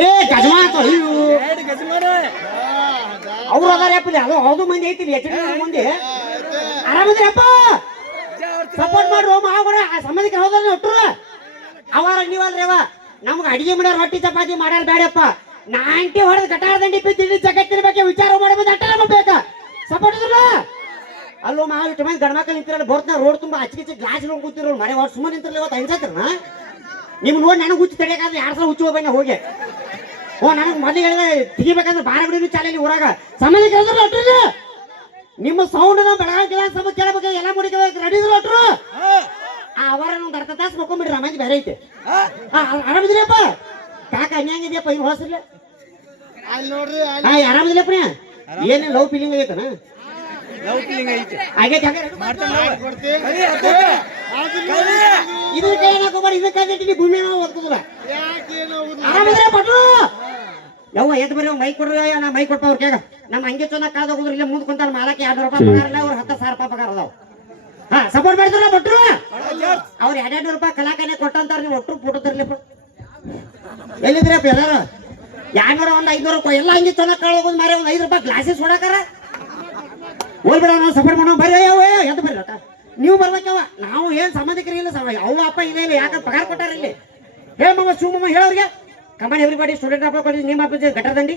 ಏ ಗಜಮಾ ಅಂತ ಅಯ್ಯೋ ಅವ್ರು ಅದಾರಪ್ಪ ಅದು ಹೌದು ಮಂದಿ ಐತಿ ಎಚ್ ಮಂದಿ ಆರಾಮದ್ರಪ್ಪ ಸಪೋರ್ಟ್ ಮಾಡ್ರು ಮಾವುಗಳ ಸಂಬಂಧಿಕರು ಹೋದ್ರೆ ಒಟ್ಟರು ಅವಾರ ನೀವಲ್ರಿ ಅವ ನಮ್ಗೆ ಅಡಿಗೆ ಮಾಡ್ಯಾರ ರೊಟ್ಟಿ ಚಪಾತಿ ಮಾಡ್ಯಾರ ಬೇಡಪ್ಪ 90 ಹೊಡೆದ್ ಗಟಾರ ದಂಡಿ ಬಿದ್ದಿದ್ದು ಜಗತ್ತಿನ ಬಗ್ಗೆ ವಿಚಾರ ಮಾಡಬಹುದು ಅಟ್ಟ ನಮ್ಬೇಕ ಸಪೋರ್ಟ್ ಇದ್ರಲ್ಲ ಅಲ್ಲೋ ಮಾವು ಇಟ್ಟು ಮಂದಿ ಗಂಡ್ಮಕ್ಳು ನಿಂತಿರಲ್ಲ ಬೋರ್ತ್ನ ರೋಡ್ ತುಂಬಾ ಹಚ್ಚಿಚ್ಚಿ ಗ್ಲಾಸ್ ಇಟ್ಕೊಂಡು ಕೂತಿರೋ ಮನೆ ಅವ್ರು ಸುಮ್ಮನೆ ನಿಂತಿರಲ್ಲ ಇವತ್ತು ಅನ್ಸತ್ರನ ನಿಮ್ ನೋಡಿ ನನಗೆ ಹುಚ್ಚು ತಡೆಯಾದ್ರೆ 2 ಸಲ ಹುಚ್ಚು ಹೋಗ್ಬಣ್ಣ ಹೋಗಿ ಓ ನನಗೆ ಮೊದಲು ಹೇಳಿದ್ರೆ ತೆಗಿಬೇಕಂದ್ರೆ ಬಾರ ಬಿಡಿ ಚಾಲೆಯಲ್ಲಿ ಊರಾಗ ಸಂಬಂಧಿಕ ಹೇಳಿದ್ರು ಅಟ್ರಿ ನಿಮ್ಮ ಸೌಂಡ್ ನಾವು ಬೆಳಗಾವಿ ಸಮ ಕೇಳಬೇಕು ಎಲ್ಲ ಮುಡಿಕೆ ರೆಡಿ ಇದ್ರು ಅಟ್ರು ಅವರ ಒಂದು ಅರ್ಧ ತಾಸು ಮಕ್ಕೊಂಡ್ಬಿಡ್ರಿ ರಮಾಜಿ ಬೇರೆ ಐತೆ ಆರಾಮಿದ್ರಿಯಪ್ಪ ಕಾಕ ಹಂಗಿದ್ಯಪ್ಪ ಇನ್ನು ಹೊಸಲ್ಲ ಆರಾಮಿದ್ರಪ್ಪ ಏನೇನು ಲವ್ ಫೀಲಿಂಗ್ ಆಗೈತನ ಇದಕ್ಕೆ ಏನಾಕೋಬೇಡಿ ಇದಕ್ಕೆ ಭೂಮಿ ಓದ್ಕೋದಿಲ್ಲ ಆರಾಮಿದ್ರೆ ಪಟ್ರು ಯಾವ ಎದ್ ಬರೀ ಮೈ ಕೊಡ್ರಿ ನಾ ಮೈ ಕೊಡ್ಪ ಅವ್ರ ಕೇಗ ನಮ್ಮ ಹಂಗೆ ಚೆನ್ನಾಗಿ ಕಾದ ಹೋಗುದ್ರ ಇಲ್ಲ ಮುಂದ್ ಕುಂತಾರ ಮಾಲಕ್ಕೆ 200 ರೂಪಾಯಿ ಪಗಾರ ಇಲ್ಲ ಅವ್ರ 10,000 ರೂಪಾಯಿ ಪಗಾರ ಅದಾವ ಹಾ ಸಪೋರ್ಟ್ ಮಾಡಿದ್ರಲ್ಲ ಭಟ್ರು ಅವ್ರ 200 ರೂಪಾಯಿ ಕಲಾಕನೆ ಕೊಟ್ಟಂತಾರ ನೀವು ಒಟ್ಟು ಫೋಟೋ ತರ್ಲಿಪ್ಪ ಎಲ್ಲಿದ್ರಪ್ಪ ಎಲ್ಲಾರು 200 ಒಂದು 500 ಎಲ್ಲ ಹಂಗೆ ಚೆನ್ನಾಗಿ ಕಾಳ ಹೋಗೋದು ಮಾರಿ ಒಂದು 5 ರೂಪಾಯಿ ಗ್ಲಾಸಸ್ ಹೊಡಕಾರ ಹೋಗ್ಬಿಡ ನಾವು ಸಪೋರ್ಟ್ ಮಾಡೋ ಬರ್ರಿ ಎದ್ದು ಬರ್ರಿ ಅಕ್ಕ ನೀವು ಬರ್ಬೇಕವ ನಾವು ಏನ್ ಸಂಬಂಧಿಕರು ಇಲ್ಲ ಅವ್ವ ಅಪ್ಪ ಇಲ್ಲ ಇಲ್ಲ ಯಾಕಂದ್ರೆ ಪಗಾರ ಕೊಟ್ಟಾರ ಇಲ್ಲಿ ಹೇಳ ಮಮ್ಮ ಶಿವಮಮ್ಮ ಹೇಳೋರಿಗೆ ಕಮಾನ್ ಎವ್ರಿಬಡಿ ಸ್ಟೂಡೆಂಟ್ ಅಪ್ಪ ನಿಮ್ಮ ಅಪ್ಪ ಗಟ್ಟರ ದಂಡಿ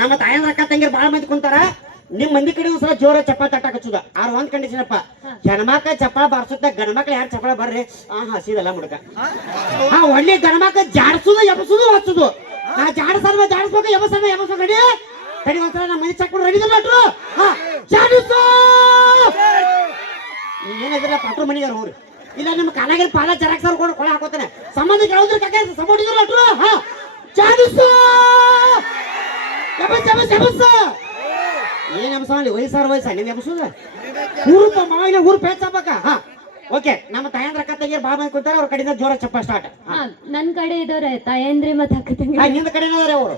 ನಮ್ಮ ತಾಯಂದ್ರ ಅಕ್ಕ ತಂಗಿರು ಬಾಳ ಮಂದಿ ಕುಂತಾರ ನಿಮ್ ಮಂದಿ ಕಡೆ ಒಂದ್ಸಲ ಜೋರ ಚಪ್ಪಾಳ ತಟ್ಟಾಕ ಹಚ್ಚುದ ಆರ್ ಒಂದ್ ಕಂಡೀಷನ್ ಅಪ್ಪ ಗಣಮಕ್ಕ ಚಪ್ಪಾಳ ಬಾರ್ಸುತ್ತ ಗಣಮಕ್ಳು ಯಾರು ಚಪ್ಪಾಳ ಬರ್ರಿ ಹಸಿದಲ್ಲ ಮುಡ್ಕ ಒಳ್ಳೆ ಗಣಮಕ್ಕ ಜಾಡ್ಸುದು ಎಬಸುದು ಹಚ್ಚುದು ನಾ ಜಾಡಿಸ್ಬೇಕು ಎಬಸ್ಬೇಕು ರೆಡಿ ರೆಡಿ ಒಂದ್ಸಲ ನಮ್ಮ ಮನೆ ಚೆಕ್ ಮಾಡಿ ರೆಡಿ ಅಟ್ರು ಜಾಡಿಸು ಏನಿದ್ರ ಪಟ್ರು ಮನಿಗಾರ ಹೋಗ್ರಿ ಇಲ್ಲ ನಿಮ್ಮ ಕಾಲಾಗಿನ ಪಾಲ ಜರಾಕ್ಸ್ ಅವ್ರು ಕೊಳೆ ಹಾಕೋತಾನೆ ಸಂಬಂಧಿಕ ಯಾವ್ದ್ರ ಕಾಕ ಸಪೋರ್ಟ್ ಇದ್ರು ಅಟ್ರು ಜಾಡಿಸು ಏನ್ ಎಬ್ಸ ಅಲ್ಲಿ ವಯಸ್ಸ ನಿಮ್ ಎಬ್ಸುದ ಊರು ಮಾವಿನ ಊರು ಪೇಚಾಬಕ ಓಕೆ ನಮ್ಮ ತಾಯಂದ್ರ ಅಕ್ಕ ತಂಗಿಯರ್ ಬಾ ಬಂದ್ ಕೂತಾರ ಅವ್ರ ಕಡೆಯಿಂದ ಜೋರ ಚಪ್ಪ ಸ್ಟಾರ್ಟ್ ನನ್ ಕಡೆ ಇದಾರೆ ತಾಯಂದ್ರಿ ಮತ್ತೆ ಅಕ್ಕ ತಂಗಿ ನಿಂದ ಕಡೆ ಅವರು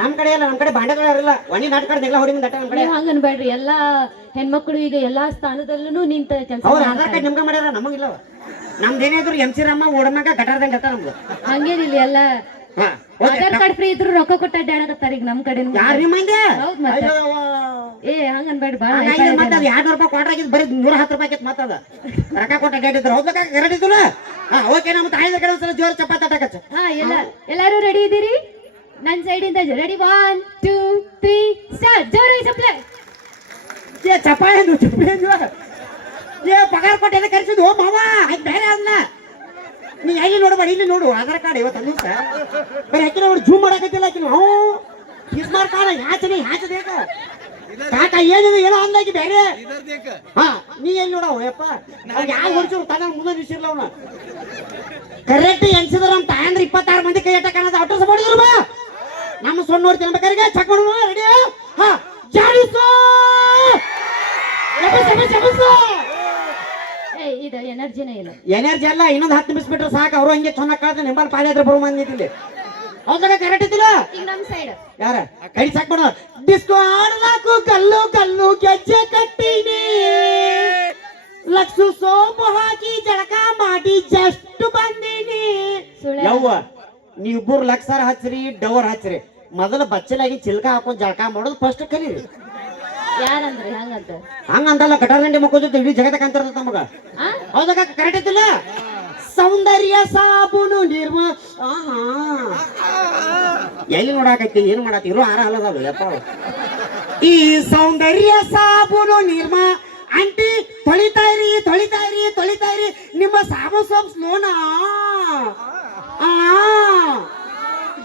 ನಮ್ ಕಡೆ ಎಲ್ಲ ನಮ್ ಕಡೆ ಬಾಂಡೆಗಳಿರಲ್ಲ ಒಣಿ ನಾಟಕ ಎಲ್ಲ ಹೊಡಿ ಮುಂದೆ ನಮ್ ಕಡೆ ಹಂಗ ಅನ್ಬೇಡ್ರಿ ಎಲ್ಲಾ ಹೆಣ್ಮಕ್ಳು ಈಗ ಎಲ್ಲಾ ಸ್ಥಾನದಲ್ಲೂ ನಿಂತ ಕೆಲಸ ಅವ್ರ ಆಧಾರ್ ಕಾರ್ಡ್ ನಿಮ್ಗೆ ಮಾಡ್ಯಾರ ನಮಗಿಲ್ಲ ನಮ್ದೇನಿದ್ರು MC ರಮ್ಮ ಓಡಮ್ಯಾಗ ಗಟಾರ್ದಂಗ ಗಟ್ಟ ನಮ್ದು ಹಂಗೇನಿಲ್ಲ ಎಲ್ಲ ಆಧಾರ್ ಕಾರ್ಡ್ ಫ್ರೀ ಇದ್ರು ರೊಕ್ಕ ಕೊಟ್ಟ ಅಡ್ಡಾಡಕತ್ತಾರ ಈಗ ನಮ್ ಕಡೆ ಯಾರು ನಿಮ್ಮಂಗೆ ಹೌದ್ ಮತ್ತೆ ಏ ಹಂಗ ಅನ್ಬೇಡ್ರಿ ಬಾಳ ಮತ್ತೆ 200 ರೂಪಾಯಿ ಕ್ವಾರ್ಟರ್ ಆಗಿದ್ ಬರೀ 110 ರೂಪಾಯಿ ಆಗಿತ್ತು ಮತ್ತದ ರೊಕ್ಕ ಕೊಟ್ಟ ಅಡ್ಡಾಡಿದ್ರು ಹೌದಕ್ಕ ಕರೆಕ್ಟ್ ಇದ್ದಿಲ್ಲ ಓಕೆ ನಮ್ಮ ತಾಯಿದ ಕಡೆ ಒಂದ್ಸಲ ಜೋರ್ ಚಪ್ಪ ತಟ್ಟಕಚ್ಚ ಎಲ್ಲಾರು ರೆಡಿ ಇದೀರಿ ನನ್ ಸೈಡ್ ಇಂದ ರೆಡಿ 1 2 3 ಸ್ಟಾರ್ಟ್ ಜೋರಾಗಿ ಚಪ್ಲೆ ಚಪ್ಪಾಳೆ ಏ ಪಗಾರ ಕೊಟ್ಟೆ ಕರೆಸಿದ್ ಓ ಮಾವ ಅದು ಬೇರೆ ಅಲ್ಲ ನೀ ಎಲ್ಲಿ ನೋಡ್ಬೇಡಿ ಇಲ್ಲಿ ನೋಡು ಆಧಾರ್ ಕಾರ್ಡ್ ಇವತ್ತು ದಿವಸ ಬರೀ ಹಾಕಿ ನೋಡಿ ಜೂಮ್ ಮಾಡಕತ್ತಿಲ್ಲ ಹಾಕಿ ನಾವು ಸ್ಮಾರ್ಟ್ ಕಾರ್ಡ್ ಯಾಚನೆ ಯಾಚದೇಕ ಕಾಕ ಏನಿದೆ ಏನೋ ಅಂದಾಗಿ ಬೇರೆ ನೀ ಎಲ್ಲಿ ನೋಡವ ಯಪ್ಪ ಯಾವ ಹೊಡ್ಸಿರು ತನ್ನ ಮುಂದೆ ನಿಲ್ಸಿರ್ಲ ಅವನ ಕರೆಕ್ಟ್ ಎನ್ಸಿದ್ರ ನಮ್ಮ ತಾಯಂದ್ರ 26 ಮಂದಿ ಕೈ ಎಟ್ಟಕನ್ನದ ಅಟ್ರಸ್ ಮಾಡಿದ್ರು ಬಾ ನಮ್ಮ ಸೊನ್ನ ನೋಡ್ತೀನಿ ಬೇಕಾರಿಗೆ ಚೆಕ್ ಮಾಡೋಣ ರೆಡಿ ಜಾಡಿಸು ಇದು ಎನರ್ಜಿನೇ ಇಲ್ಲ ಎನರ್ಜಿ ಅಲ್ಲ ಇನ್ನೊಂದು 10 ನಿಮಿಷ ಬಿಟ್ರೆ ಸಾಕು ಅವರು ಹಂಗೆ ಚೆನ್ನಾಗಿ ಕಳ್ದ ನಿಂಬಲ್ ಪಾಳಿ ಹತ್ರ ಬರೋ ಮಂದಿ ಇಲ್ಲಿ ಹೌದಾಗ ಕರೆಕ್ಟ್ ಇದ್ದಿಲ್ಲ ಈಗ ನಮ್ ಸೈಡ್ ಯಾರ ಕೈ ಸಾಕ್ ಮಾಡ ಡಿಸ್ಕೋ ಆಡ್ಲಾಕು ಕಲ್ಲು ಕಲ್ಲು ಗೆಜ್ಜೆ ಕಟ್ಟಿನಿ ಲಕ್ಸು ಸೋಪು ಹಾಕಿ ಜಳಕ ಮಾಡಿ ಜಸ್ಟ್ ಬಂದಿನಿ ಯವ್ವ ನೀವಿಬ್ಬರು ಲಕ್ಸಾರ ಹಚ್ಚ್ರಿ ಡವರ್ ಹಚ್ಚ್ರಿ ಮೊದಲ ಬಚ್ಚಲಾಗಿ ಚಿಲ್ಕ ಹಾಕೊಂಡ್ ಜಳಕ ಮಾಡೋದು ಫಸ್ಟ್ ಕಲೀರಿ ಯಾರಂದ್ರಿ ಹಂಗಂತ ಹಂಗಂತಲ್ಲ ಕಟಾರಂಡಿ ಮಕ್ಕೋದು ಇಡೀ ಜಗತ್ತ ಕಾಂತಾರ ನಮಗ ಹೌದಾಗ ಕರೆಕ್ಟ್ ಇದ್ದಿಲ್ಲ ಸೌಂದರ್ಯ ಸಾಬೂನು ನಿರ್ಮ ಎಲ್ಲಿ ನೋಡಾಕೈತಿ ಏನ್ ಮಾಡಾತಿ ಇರೋ ಆರ ಅಲ್ಲದ ಯಪ್ಪ ಈ ಸೌಂದರ್ಯ ಸಾಬೂನು ನಿರ್ಮ ಆಂಟಿ ತೊಳಿತಾಯಿರಿ ತೊಳಿತಾಯಿರಿ ತೊಳಿತಾಯಿರಿ ನಿಮ್ಮ ಸಾಬು ಸೋಪ್ ಸ್ಲೋನಾ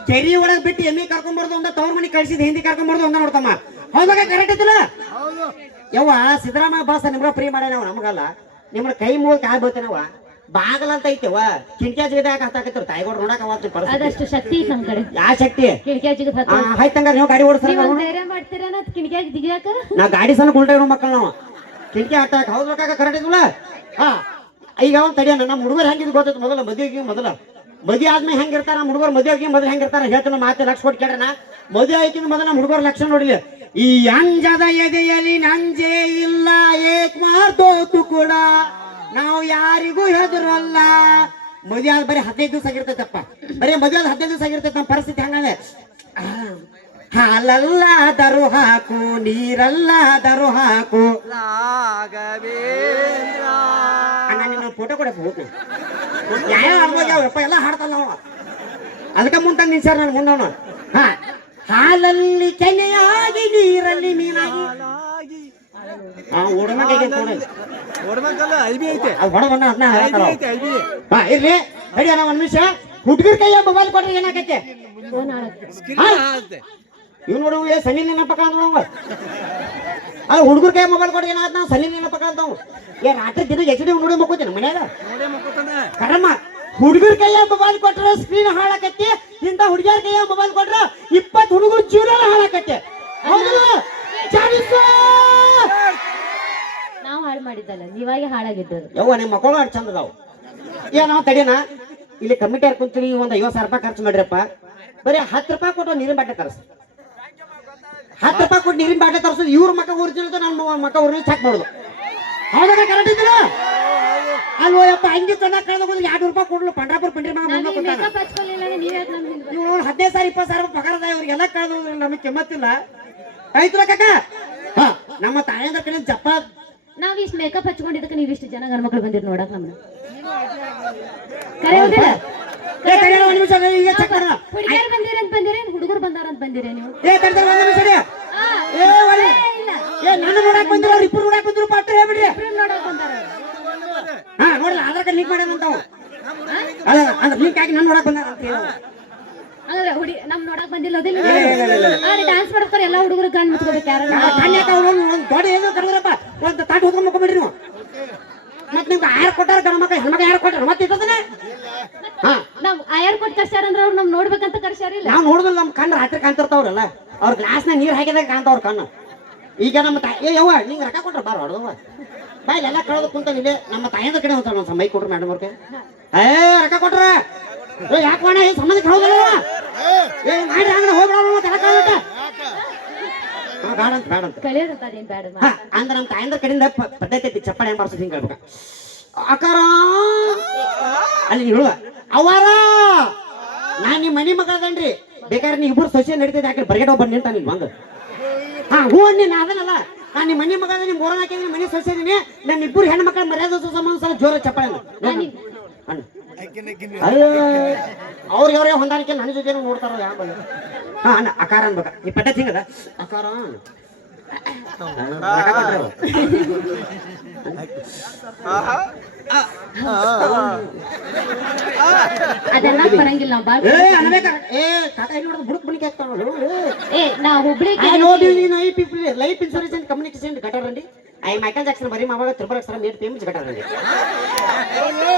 ಕೆರಿ ಒಳಗ್ ಬಿಟ್ಟು ಎಮ್ಮಿ ಕರ್ಕೊಂಡ್ಬಾರ್ದು ಅಂತ ತವ್ರ ಮನಿ ಕಳ್ಸಿದ್ ಹಿಂದಿ ಕರ್ಕೊಂಡ್ಬಾರ್ದು ಅಂತ ನೋಡ್ತಮ್ಮ ಹೌದಾಗ ಕರೆಕ್ಟ್ ಇದ್ದಿಲ್ಲ ಯವ್ವ ಸಿದ್ದರಾಮಯ್ಯ ಬಾಸ ನಿಮ್ರ ಫ್ರೀ ಮಾಡ್ಯಾನವ ನಮಗಲ್ಲ ನಿಮ್ರ ಕೈ ಮೂಲ ಕಾಯ್ ಬೀಳ್ತೇನವ ಬಾಗಲ ಅಂತ ಐತೆವ ಕಿಟಕಿ ಜಿಗದ ಯಾಕೆ ಹತ್ತಾಕತ್ತರ ತಾಯಿಗೋಡ್ ನೋಡಕ್ ಅದಷ್ಟು ಶಕ್ತಿ ನಮ್ ಕಡೆ ಯಾವ ಶಕ್ತಿ ಕಿಟಕಿ ಆಯ್ತಂಗಾರ ನೀವು ಗಾಡಿ ಓಡಿಸ್ತಾರ ಮಾಡ್ತೀರ ಕಿಟಕಿ ಜಿಗಾಕ ನಾ ಗಾಡಿ ಸಣ್ಣ ಕುಲ್ಟ ಮಕ್ಕಳು ನಾವು ಕಿಟಕಿ ಹತ್ತಾಕ ಹೌದ್ಬೇಕಾಗ ಕರೆಕ್ಟ್ ಇದ್ದಿಲ್ಲ ಈಗ ಅವ್ನು ತಡಿಯೋಣ ನಮ್ಮ ಹುಡುಗರು ಹೆಂಗಿದ್ ಗೊತ್ತೈತೆ ಮೊದಲ ಮದುವೆ ಆದ್ಮೇಲೆ ಹೆಂಗಿರ್ತಾರ ನಮ್ಮ ಹುಡುಗರು ಮದುವೆ ಮೊದಲು ಹೆಂಗಿರ್ತಾರ ಹೇಳ್ತಾನ ಮಾತೆ ಲಕ್ಷ ಕೊಟ್ಟು ಕೇಳ್ರಣ ಮದುವೆ ಆಯ್ಕಿಂದ ಮೊದಲ ನಮ್ಮ ಹುಡುಗರು ಲಕ್ಷ ನೋಡಿಲಿ ಈ ಅಂಜದ ಎದೆಯಲ್ಲಿ ನಂಜೆ ಇಲ್ಲ ಏಕ್ ಮಾರ್ದೋತು ಕೂಡ ನಾವು ಯಾರಿಗೂ ಹೆದರಲ್ಲ ಮದುವೆ ಆದ ಬರೀ 15 ದಿವಸ ಆಗಿರ್ತೈತಪ್ಪ. ಬರೀ ಮದುವೆ ಆದ 15 ದಿವಸ ಆಗಿರ್ತೈತೆ. ನಮ್ಮ ಪರಿಸ್ಥಿತಿ ಹಂಗಂದ್ರೆ ಹಾಲಲ್ಲಾದರೂ ಹಾಕು ನೀರಲ್ಲಾದರೂ ಹಾಕು ಅಣ್ಣ ನಿನ್ನ ಫೋಟೋ ಕೊಡಪ್ಪ ಹೋಗಿ ಯಾವ ಅನ್ಬೋಗ್ಯಾವಪ್ಪ ಎಲ್ಲ ಹಾಡ್ತಾನ ಅವ. ಅದಕ್ಕೆ ಮುಂದೆ ನಿಲ್ಸ್ಯಾರ ನಾನು ಮುಂದವನು. ಹಾ ಹಾಲಲ್ಲಿ ಕೆನೆಯಾಗಿ ನೀರಲ್ಲಿ ಮೀನಾಗಿ ಇರ್ಲಿ ನಡಿ ಅಣ್ಣ ಒಂದ್ ನಿಮಿಷ. ಹುಡುಗರ ಕೈಯ ಮೊಬೈಲ್ ಕೊಟ್ರೆ ಏನಾಕೈತೆ ಇವ್ ನೋಡು ಸನಿ ನೆನಪಕ್ಕ ಅಂದ್ರವ. ಅಲ್ಲ ಹುಡುಗರ ಕೈ ಮೊಬೈಲ್ ಕೊಟ್ರೆ ಏನಾಗತ್ತ ನಾವು ಸನಿ ನೆನಪಕ್ಕ ಅಂತವ್. ಏನ್ ರಾತ್ರಿ ದಿನ HD ನೋಡಿ ಮಕ್ಕೋತೀನಿ ಮನ್ಯಾಗ ಕರಮ್ಮ. ಹುಡುಗರ ಕೈಯ ಮೊಬೈಲ್ ಕೊಟ್ರೆ ಸ್ಕ್ರೀನ್ ಹಾಳಾಕೈತಿ. ಇಂತ ಹುಡುಗಿಯರ ಕೈಯ ಮೊಬೈಲ್ ಕೊಟ್ರೆ 20 ಹುಡುಗರು ಜೀವನ ಹಾಳಾಕೈತಿ. ನಾವ್ ಹಾಳು ಮಾಡಿದ್ದಲ್ಲ, ನೀವಾಗಿ ಹಾಳಾಗಿದ್ದದು. ಯವ್ವ ನಿಮ್ಮ ಮಕ್ಕಳು ಅಡ್ ಚಂದ ಅದಾವು. ನಾವು ತಡಿನ ಇಲ್ಲಿ ಕಮಿಟಿಯರ್ ಕುಂತೀವಿ. ಒಂದ್ 50,000 ರೂಪಾಯಿ ಖರ್ಚು ಮಾಡ್ರಪ್ಪ. ಬರೀ 10 ರೂಪಾಯಿ ಕೊಟ್ಟು ನೀರಿನ ಬಾಟೆ ತರಿಸ್. 10 ರೂಪಾಯಿ ಕೊಟ್ಟು ನೀರಿನ ಬಾಟೆ ತರಿಸೋದು. ಇವ್ರ ಮಕ್ಕ ಊರ್ಜಿನ ನಮ್ಮ ಮಕ್ಕ ಊರಿನ ಚೆಕ್ ಮಾಡೋದು. ಹೌದಾ ಕರೆಕ್ಟ್ ಇದ್ದಿಲ್ಲ ಅಲ್ವೋ ಯಪ್ಪ. ಹಂಗೆ ಚೆನ್ನಾಗಿ ಕಳೆದೋಗೋದು 200 ರೂಪಾಯಿ ಕೊಡ್ಲು ಪಂಡ್ರಾಪುರ ಪಂಡ್ರಿ ಮಗ ಮುಂದೆ ಕೊಟ್ಟಾನ. ಇವ್ರು 15,000 20,000 ರೂಪಾಯಿ ಪಗಾರದ ಇವ್ರಿಗೆಲ್ಲ ಕಳೆದೋದ್ರಿ. ನಮಗೆ ಕೆಮ್ಮತ್ತಿಲ್ಲ ಆಯ್ತು ಕಾಕ. ಹಾ ನಮ್ಮ ತಾಯಂದ್ರ ಕಡೆ ಜಪ್ಪ ನಾವ್ ಇಷ್ಟ ಮೇಕಪ್ ಹಚ್ಕೊಂಡಿದ್ದಕ್ಕೆ ನೀವ್ ಇಷ್ಟು ಜನ ಗಂಡ್ ಮಕ್ಳು ಬಂದಿರ್ ನೋಡಕ್ ನಮ್ನ ಕರೆ ಹೋದಿಲ್ಲ. ಹುಡುಗಿಯರ್ ಬಂದಿರಂತ ಬಂದಿರೇನ್ ಹುಡುಗರು ಬಂದಾರಂತ ಬಂದಿರೇ ನೀವು? ನಾನು ನೋಡಕ್ ಬಂದಿರೋ ಇಬ್ರು ನೋಡಕ್ ಬಂದ್ರು ಪಾತ್ರ ಹೇಳ್ಬಿಡ್ರಿ. ನೋಡಕ್ ಬಂದಾರ. ಹಾ ನೋಡಲ್ಲ ಆಧಾರ್ ಕಾರ್ಡ್ ಲಿಂಕ್ ಮಾಡ್ಯಾನಂತಾವ. ಅಲ್ಲ ಅಂದ್ರೆ ಲಿಂಕ್ ಆಗಿ ನಾನು ನೋಡಕ್ ಬಂದಾರ ಅಂತ ಹೇಳ. ಅಂದ್ರೆ ಹುಡಿ ನಮ್ ನೋಡಕ್ ಬಂದಿಲ್ಲ ಡ್ಯಾನ್ಸ್ ಮಾಡ್ತಾರೆ ಎಲ್ಲ ಹುಡುಗರು ಗಂಡ್ ಮುಚ್ಕೋಬೇಕು. ಯಾರು ದೊಡ್ಡ ಏನೋ ಕರೆದ್ರಪ್ಪ ಒಂದು ತಾಟ್ ಹೋಗ್ಕೊಂಡ್ ಮಕ್ಕೊಂಬಿಡ್ರಿ ನೀವು. ಮತ್ ನಿಮ್ಗೆ ಆಯರ್ ಕೊಟ್ಟಾರ ಗಣ ಮಕ್ಳು ಹೆಣ್ಮಕ್ಳು ಯಾರು ಕೊಟ್ಟಾರ ಮತ್ತೆ ಇರ್ತದನೆ. ಹಾ ನಾವ್ ಆಯರ್ ಕೊಟ್ಟು ಕರ್ಸ್ಯಾರ ಅಂದ್ರೆ ಅವ್ರು ನಮ್ ನೋಡ್ಬೇಕಂತ ಕರ್ಸ್ಯಾರಿಲ್ಲ. ನಾವ್ ನೋಡಿದ್ರೆ ನಮ್ ಕಣ್ಣು ರಾತ್ರಿ ಕಾಣ್ತಿರ್ತಾವ್ರಲ್ಲ. ಅವ್ರ ಗ್ಲಾಸ್ನ ನೀರ್ ಹಾಕಿದಾಗ ಕಾಣ್ತಾವ್ರ ಕಣ್ಣು. ಈಗ ನಮ್ಮ ತಾಯಿ ಯವ್ವ ನಿಂಗೆ ರೊಕ್ಕ ಕೊಟ್ರ ಬಾರ ಹೊಡೆದವ ಬಾ ಎಲ್ಲ ಕಳೆದು ಕುಂತ ನಿಲೆ ನಮ್ಮ ತಾಯಿಯಂದ ಕಡೆ ಹೋಗ್ತಾರ. ಒಂದು ಮೈ ಕೊಟ್ರು ಮೇಡಮ್ ಅವ್ರಿಗೆ ರೊಕ್ಕ ಕೊಟ್ರ ಯಾಕೆ ಮಾಡೋಣ ಈ ಸಂಬಂಧಕ್ಕೆ ಹೋಗಲ್ಲ ಮಾಡಿ ಹಂಗ ಹೋಗ್ಬಿಡ ಬೇಡಂತ ಬೇಡಂತ ಅಂದ್ರೆ ನಮ್ಮ ತಾಯಂದ್ರ ಕಡೆಯಿಂದ ಪದ್ಧತಿ ಐತಿ. ಚಪ್ಪಾಳೆ ಹೆಂಗ್ ಬಾರ್ಸೋದು ಹಿಂಗೆ ಹೇಳ್ಬೇಕ ಅಕಾರ ಅಲ್ಲಿ ಹೇಳುವ ಅವಾರ ನಾನ್ ನಿಮ್ಮ ಮನಿ ಮಗಳದನ್ರಿ. ಬೇಕಾದ್ರೆ ನೀ ಇಬ್ಬರು ಸೊಸೆ ನಡೀತೈತೆ ಯಾಕೆ ಬರ್ಗೆಟ್ ಒಬ್ಬ ನಿಂತ ನಿನ್ ಬಂದು. ಹಾ ಹೂ ನೀನ್ ಅದನ್ನಲ್ಲ ನಾನು ನಿಮ್ಮ ಮನಿ ಮಗಳ ನಿಮ್ ಬೋರನ್ ಹಾಕಿದೀನಿ ಮನೆ ಸೊಸೆ ಇದೀನಿ. ನನ್ನ ಇಬ್ಬರು ಹೆಣ್ಣು ಮಕ್ಕಳ ಮರ್ಯಾದ ಸಂಬಂಧ ಸಲ ಜೋರ ಚಪ್ಪಾಳೆ ಅಯ್ಯೋ ಅವ್ರಿಗೆ ಅವ್ರಿಗೆ ಹೊಂದಾಣಿಕೆ ನನ್ನ ಜೊತೆ ನೋಡ್ತಾರ ಯಾವ ಬಲ್ಲ. ಹಾ ಅಣ್ಣ ಅಕಾರ ಅನ್ಬೇಕ ಈ ಪದ್ಧತಿ ಹಿಂಗದ ಅಕಾರ ಅದೆಲ್ಲ ಬರಂಗಿಲ್ಲ. ಲೈಫ್ ಇನ್ಶೂರೆನ್ಸ್ ಅಂಡ್ ಕಮ್ಯುನಿಕೇಶನ್ ಘಟರಂడి. I Michael Jackson bari mavaga triple X made famous ಘಟರಂడి.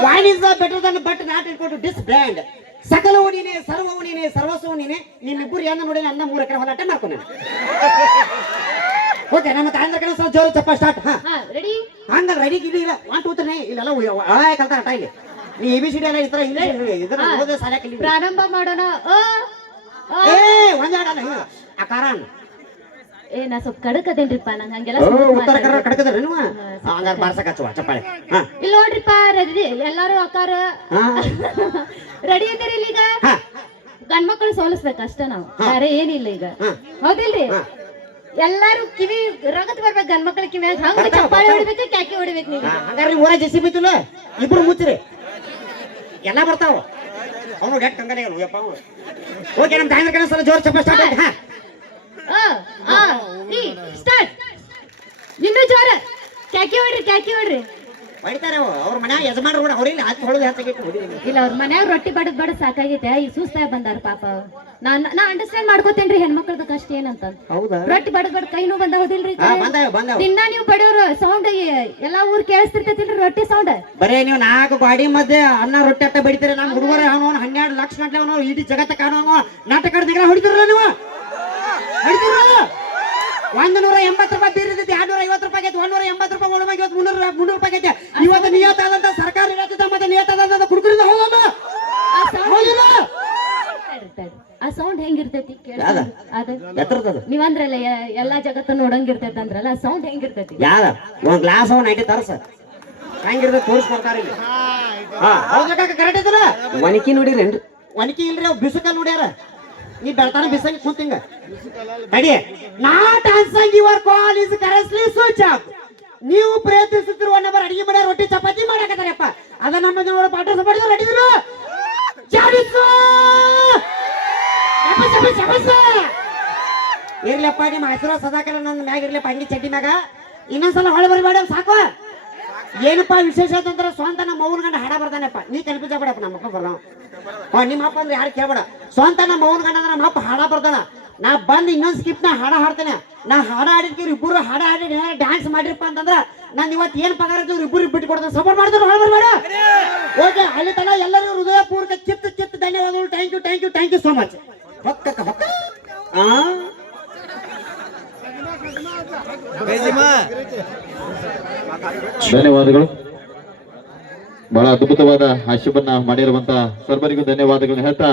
Wine is better than but not equal to this brand. ಸಕಲ ನೀನೆ ಸರ್ವವು ನೀನೆ ಸರ್ವಸ್ವವು ನೀನೆ. ನಿಮ್ಮಿಬ್ಬರು ಏನ ನೋಡಿ ನನ್ನ 3 ಎಕರೆ ಹೊಲ ಅಟ್ಟ ಮಾಡ್ಕೊಂಡೆ. ಓಕೆ ನಮ್ಮ ತಾಯಂದ್ರ ಕಡೆ ಸ್ವಲ್ಪ ಜೋರು ಚಪ್ಪ ಸ್ಟಾರ್ಟ್. ಹಾ ರೆಡಿ ಹಂಗ ರೆಡಿ ಗಿಡಿ ಇಲ್ಲ 1 2 3 ಇಲ್ಲೆಲ್ಲ ಕಲ್ತಾರ ಅಟ ಇಲ್ಲಿ. ನೀ ABCD ಎಲ್ಲ ಇತರ ಇಂಗ್ಲಿಷ್ ಇದ್ರ ಓದೋ ಸಾಲ ಕಲಿ. ಪ್ರಾರಂಭ ಮಾಡೋಣ. ಒಂದಾಡಲ್ಲ ಅಕಾರ ನಾ ಸ್ವಲ್ಪ ಕಡಕದೇನ್ರಿಪ್ಪ ನಂಗೆ ಹಂಗೆಲ್ಲ ಉತ್ತರ ಕನ್ನಡ ಕಡಕದ್ರಿ ನೀವು ಹಂಗಾರ ಬಾರ್ಸಕ್ ಹಚ್ಚುವ ಚಪ್ಪಾಳೆ. ಇಲ್ಲಿ ನೋಡ್ರಿಪ್ಪ ರೆಡಿ ಎಲ್ಲಾರು ಅಕ್ಕಾರ ರೆಡಿ ಇದ್ದೀರಿ ಇಲ್ಲಿ. ಈಗ ಗಂಡ್ ಮಕ್ಕಳು ಸೋಲಿಸ್ಬೇಕು ಅಷ್ಟೇ ನಾವು, ಬೇರೆ ಏನಿಲ್ಲ ಈಗ ಹೌದಿಲ್ರಿ? ಎಲ್ಲಾರು ಕಿವಿ ರಗತ್ ಬರ್ಬೇಕು ಗಂಡ್ ಮಕ್ಳ ಕಿವಿ ಹಂಗ ಚಪ್ಪಾಳೆ ಹೊಡಿಬೇಕು ಕ್ಯಾಕಿ ಹೊಡಿಬೇಕು. ನೀವು ಹಂಗಾರ ಊರ ಜೆಸಿ ಬಿತ್ತಿಲ್ಲ ಇಬ್ರು ಮುಚ್ಚಿರಿ ಎಲ್ಲ ಬರ್ತಾವ. ಅವನು ಡೆಟ್ ಹಂಗಾರೆ ಓಕೆ ನಮ್ಮ ತಾಯಿನ ಕಡೆ ಸಲ ಜೋರ್ ಚಪ್ಪಾಳೆ ಸ್ಟಾರ್ಟ್. ಸ್ಟಾರ್ಟ್. ಇನ್ನೂ ಜೋರ ಕ್ಯಾಕಿ ಹೊಡ್ರಿ ಕ್ಯಾಕಿ ಹೊಡ್ರಿ. ಹೊಡಿತಾರೆ ಅವ್ರ ಮನ್ಯಾಗ ಯಜಮಾನ್ರು ಕೂಡ ಅವ್ರಿಗೆ ಹತ್ತು ಹೊಡೆದು ಹೆಚ್ಚಾಗಿಟ್ಟು ಇಲ್ಲ ಅವ್ರ ಮನ್ಯಾಗ ರೊಟ್ಟಿ ಬಡದ್ ಬಡದ್ ಸಾಕಾಗೈತೆ. ಈ ಸುಸ್ತಾಗಿ ಬಂದಾರ ಪಾಪ. ನಾ ಅಂಡರ್ಸ್ಟ್ಯಾಂಡ್ ಮಾಡ್ಕೋತೇನ್ರಿ ಹೆಣ್ಮಕ್ಳದ ಕಷ್ಟ ಏನಂತ. ರೊಟ್ಟಿ ಬಡದ್ ಬಡದ್ ಕೈ ನೋವು ಬಂದ ಹೋದಿಲ್ರಿ ದಿನ ನೀವು ಬಡವ್ರು ಸೌಂಡ್ ಎಲ್ಲಾ ಊರ್ ಕೇಳಿಸ್ತಿರ್ತೈತಿಲ್ರಿ ರೊಟ್ಟಿ ಸೌಂಡ್. ಬರೇ ನೀವು 4 ಗಾಡಿ ಮಧ್ಯೆ ಅನ್ನ ರೊಟ್ಟಿ ಅಟ್ಟ ಬಡಿತೀರಿ. ನಮ್ಮ ಹುಡುಗರ 12 ಲಕ್ಷ ಗಂಟೆ ಅವನು ಇಡೀ ಜಗತ್ತ ಕಾಣುವ ನಾಟಕ ಹೊಡಿತಿರಲ್ಲ ನೀವು ಹೊಡಿತಿರ. 180 ರೂಪಾಯಿ ಬೀರ್ ಇರ್ತೈತಿ 250 ರೂಪಾಯಿ ಐತಿ. 180 ರೂಪಾಯಿ ಒಳಗೆ 300 ರೂಪಾಯಿ ಐತಿ. ಇವತ್ತು ನಿಯತ್ತಾದಂತ ಸರ್ಕಾರ ಇರತ್ತೆ ಮತ್ತೆ ನಿಯತ್ತಾದಂತ ಕುಡುಕರಿಂದ ಹೋಗೋದು ಆ ಸೌಂಡ್ ಹೆಂಗಿರ್ತೈತಿ ನೀವಂದ್ರಲ್ಲ ಎಲ್ಲಾ ಜಗತ್ತ ನೋಡಂಗಿರ್ತೈತಿ ಅಂದ್ರಲ್ಲ ಸೌಂಡ್ ಹೆಂಗಿರ್ತೈತಿ? ಯಾರ ಒಂದ್ ಗ್ಲಾಸ್ 90 ತರಸ ಹೆಂಗಿರ್ತದೆ ತೋರಿಸ್ಕೊಡ್ತಾರ ಇಲ್ಲಿ ಹೌದಕ್ಕ ಕರೆಕ್ಟ್ ಐತಲ್ಲ ಒಣಕಿ ನೋಡಿರೇನ್ರಿ ಒಣಕಿ ಇಲ್ರಿ ಅವ್ ಬಿಸುಕಲ್ ನೋಡ್ಯಾರ ನೀ ಬೆಳ್ತಾನ ಬಿಸಂಗಿ ಕೂತಿಂಗ ತಡಿ not answering your call is currently switch off ನೀವು ಪ್ರಯತ್ನಿಸುತ್ತಿರುವ ನಂಬರ್ ಅಡಿಗೆ ಮಾಡಿ ರೊಟ್ಟಿ ಚಪಾತಿ ಮಾಡಕತ್ತಾರಪ್ಪ ಅದ ನಮ್ಮ ನೋಡ ಪಾಠ ಮಾಡಿದ್ರು ಅಡಿದ್ರು ಇರ್ಲಪ್ಪ ನಿಮ್ಮ ಹೆಸರು ಸದಾಕಾಲ ನನ್ನ ಮ್ಯಾಗ ಇರ್ಲಪ್ಪ ಹಂಗಿ ಚಡ್ಡಿ ಮ್ಯಾಗ ಇನ್ನೊಂದ್ಸಲ ಹೊಳೆ ಬರಿಬೇಡ ಸಾಕು ಏನಪ್ಪಾ ವಿಶೇಷ ಅಂತಂದ್ರೆ ಸ್ವಂತ ನಮ್ಮ ಮೌನ ಗಂಡ ಹಾಡ ಬರ್ತಾನಪ್ಪ ನೀ ಕಲ್ಪಿಸ ಬೇಡಪ್ಪ ನಮ್ಮ ಅಪ್ಪ ಬರ್ತಾವ ನಿಮ್ಮ ಅಪ್ಪ ಅಂದ್ರೆ ಯಾರು ಕೇಳ್ಬೇಡ ಸ್ವಂತ ನಮ್ಮ ಮೌನ ಗಂಡ ಅಂದ್ರೆ ನಮ್ಮ ಅಪ್ಪ ಹಾಡ ಬರ್ತಾನ ನಾ ಬಂದು ಇನ್ನೊಂದು ಸ್ಕಿಪ್ ನ ಹಾಡ ಹಾಡ್ತೇನೆ ನಾ ಹಾಡ ಹಾಡಿದ್ರಿ ಇಬ್ಬರು ಹಾಡ ಹಾಡಿ ಡ್ಯಾನ್ಸ್ ಮಾಡಿರಪ್ಪ ಅಂತಂದ್ರ ನಾನು ಇವತ್ತು ಏನ್ ಪಗಾರ ಇಬ್ಬರು ಬಿಟ್ಟು ಕೊಡ್ತೇನೆ ಸಪೋರ್ಟ್ ಮಾಡ್ತಾರೆ ಹೊಳೆ ಬರಬೇಡ ಓಕೆ ಅಲ್ಲಿ ತನ ಎಲ್ಲರಿಗೂ ಹೃದಯ ಪೂರ್ವಕ ಚಿತ್ತ ಧನ್ಯವಾದಗಳು ಥ್ಯಾಂಕ್ ಯು ಸೋ ಮಚ್ ಹೊಕ್ಕ ಧನ್ಯವಾದಗಳು. ಬಹಳ ಅದ್ಭುತವಾದ ಹಾಸ್ಯವನ್ನ ಮಾಡಿರುವಂತ ಸರ್ವರಿಗೂ ಧನ್ಯವಾದಗಳನ್ನು ಹೇಳ್ತಾ